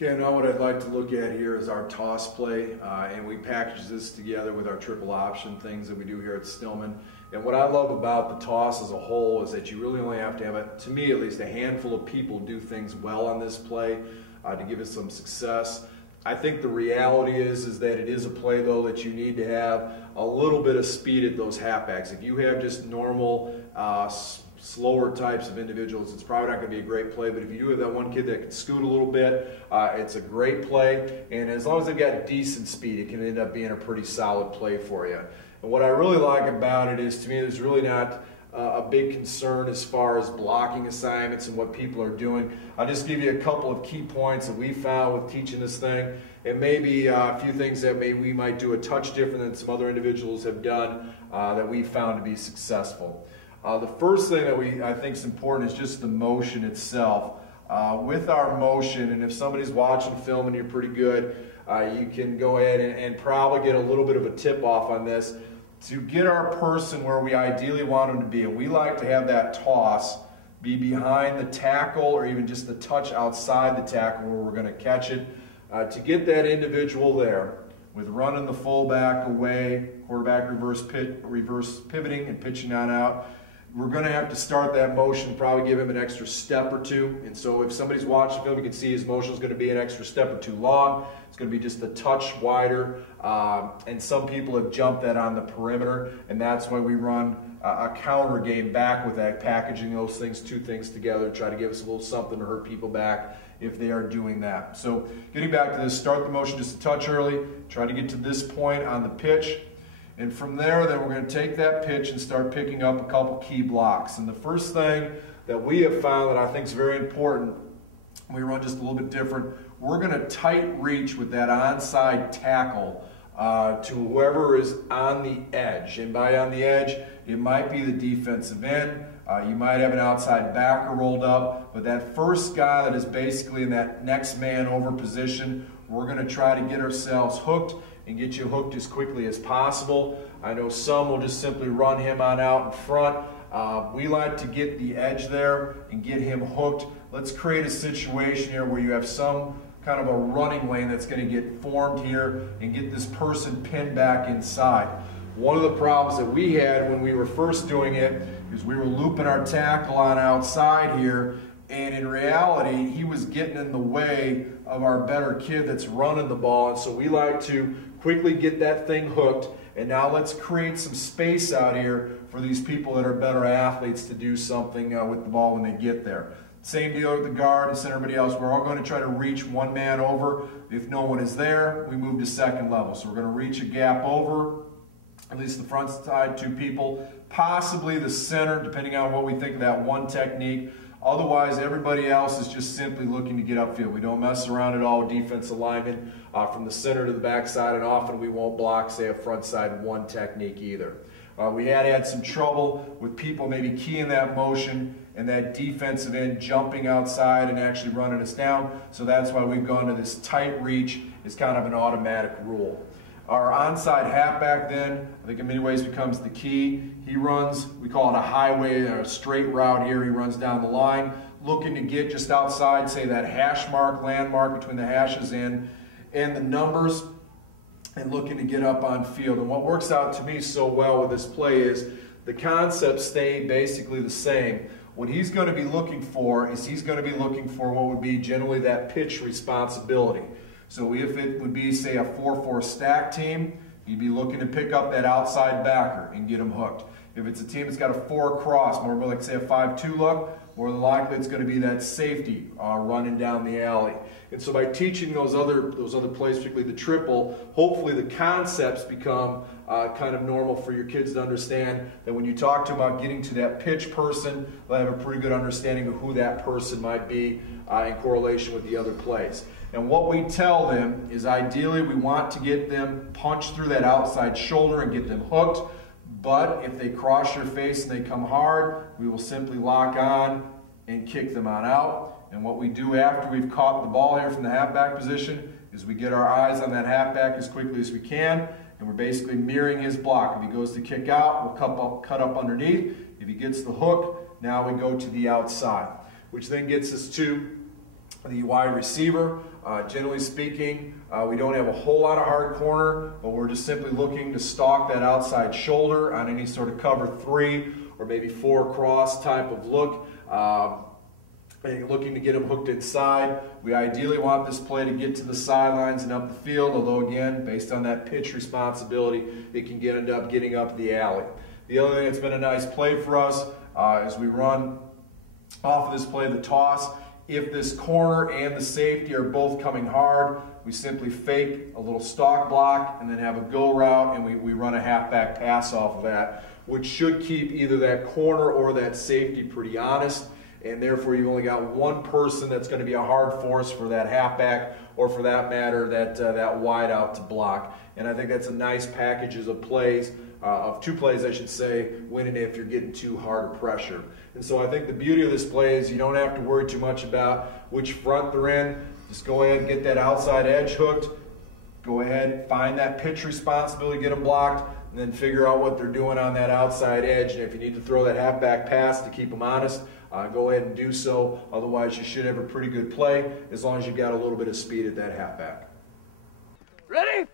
Okay, now what I'd like to look at here is our toss play, and we package this together with our triple option things that we do here at Stillman. And what I love about the toss as a whole is that you really only have to have, to me at least, a handful of people do things well on this play to give us some success. I think the reality is that it is a play, though, that you need to have a little bit of speed at those halfbacks. If you have just normal, slower types of individuals, it's probably not going to be a great play, but if you do have that one kid that can scoot a little bit, it's a great play, and as long as they've got decent speed, it can end up being a pretty solid play for you. And what I really like about it is, to me, there's really not a big concern as far as blocking assignments and what people are doing. I'll just give you a couple of key points that we found with teaching this thing, and maybe a few things that maybe we might do a touch different than some other individuals have done that we found to be successful. The first thing that I think is important is just the motion itself. With our motion, and if somebody's watching film and you're pretty good, you can go ahead and probably get a little bit of a tip off on this to get our person where we ideally want them to be. And we like to have that toss be behind the tackle or even just a touch outside the tackle where we're going to catch it. To get that individual there with running the fullback away, quarterback reverse pivoting and pitching on out, we're going to have to start that motion, probably give him an extra step or two. And so if somebody's watching film, you can see his motion is going to be an extra step or two long. It's going to be just a touch wider. And some people have jumped that on the perimeter, and that's why we run a counter game back with that, packaging those things, two things together, try to give us a little something to hurt people back if they are doing that. So getting back to this, start the motion just a touch early, try to get to this point on the pitch. And from there, then we're going to take that pitch and start picking up a couple key blocks. And the first thing that we have found that I think is very important, we run just a little bit different, we're going to tight reach with that onside tackle to whoever is on the edge. And by on the edge, it might be the defensive end. You might have an outside backer rolled up. But that first guy that is basically in that next man over position, we're going to try to get ourselves hooked and get you hooked as quickly as possible. I know some will just simply run him on out in front. We like to get the edge there and get him hooked. Let's create a situation here where you have some kind of a running lane that's going to get formed here and get this person pinned back inside. One of the problems that we had when we were first doing it is we were looping our tackle on outside here, and in reality, he was getting in the way of our better kid that's running the ball. And so we like to quickly get that thing hooked. And now let's create some space out here for these people that are better athletes to do something with the ball when they get there. Same deal with the guard and everybody else. We're all going to try to reach one man over. If no one is there, we move to second level. So we're going to reach a gap over, at least the front side, two people, possibly the center, depending on what we think of that one technique. Otherwise, everybody else is just simply looking to get upfield. We don't mess around at all with defensive linemen from the center to the backside, and often we won't block, say, a front side one technique either. We had some trouble with people maybe keying that motion and that defensive end jumping outside and actually running us down. So that's why we've gone to this tight reach as kind of an automatic rule. Our onside halfback then, I think in many ways becomes the key. He runs, we call it a highway, or a straight route here. He runs down the line, looking to get just outside, say that hash mark, landmark between the hashes and the numbers, and looking to get up on field. And what works out to me so well with this play is the concepts stay basically the same. What he's going to be looking for is he's going to be looking for what would be generally that pitch responsibility. So if it would be, say, a 4-4 stack team, you'd be looking to pick up that outside backer and get him hooked. If it's a team that's got a 4 across, more like, say, a 5-2 look, more than likely it's going to be that safety running down the alley. And so by teaching those other plays, particularly the triple, hopefully the concepts become kind of normal for your kids to understand that when you talk to them about getting to that pitch person, they'll have a pretty good understanding of who that person might be in correlation with the other plays. And what we tell them is ideally we want to get them punched through that outside shoulder and get them hooked. But if they cross your face and they come hard, we will simply lock on and kick them on out. And what we do after we've caught the ball here from the halfback position is we get our eyes on that halfback as quickly as we can, and we're basically mirroring his block. If he goes to kick out, we'll cut up underneath. If he gets the hook, now we go to the outside, which then gets us to the wide receiver. Generally speaking, we don't have a whole lot of hard corner, but we're just simply looking to stalk that outside shoulder on any sort of cover 3 or maybe 4 cross type of look. And looking to get them hooked inside. We ideally want this play to get to the sidelines and up the field, although again, based on that pitch responsibility, it can end up getting up the alley. The other thing that's been a nice play for us as we run off of this play, the toss, if this corner and the safety are both coming hard, we simply fake a little stalk block and then have a go route, and we run a halfback pass off of that, which should keep either that corner or that safety pretty honest. And therefore you've only got one person that's going to be a hard force for that halfback, or for that matter, that wide out to block. And I think that's a nice packages of plays, of 2 plays I should say, winning if you're getting too hard of pressure. And so I think the beauty of this play is you don't have to worry too much about which front they're in. Just go ahead and get that outside edge hooked. Go ahead, find that pitch responsibility, get them blocked, and then figure out what they're doing on that outside edge. And if you need to throw that halfback pass to keep them honest, go ahead and do so. Otherwise, you should have a pretty good play as long as you've got a little bit of speed at that halfback. Ready?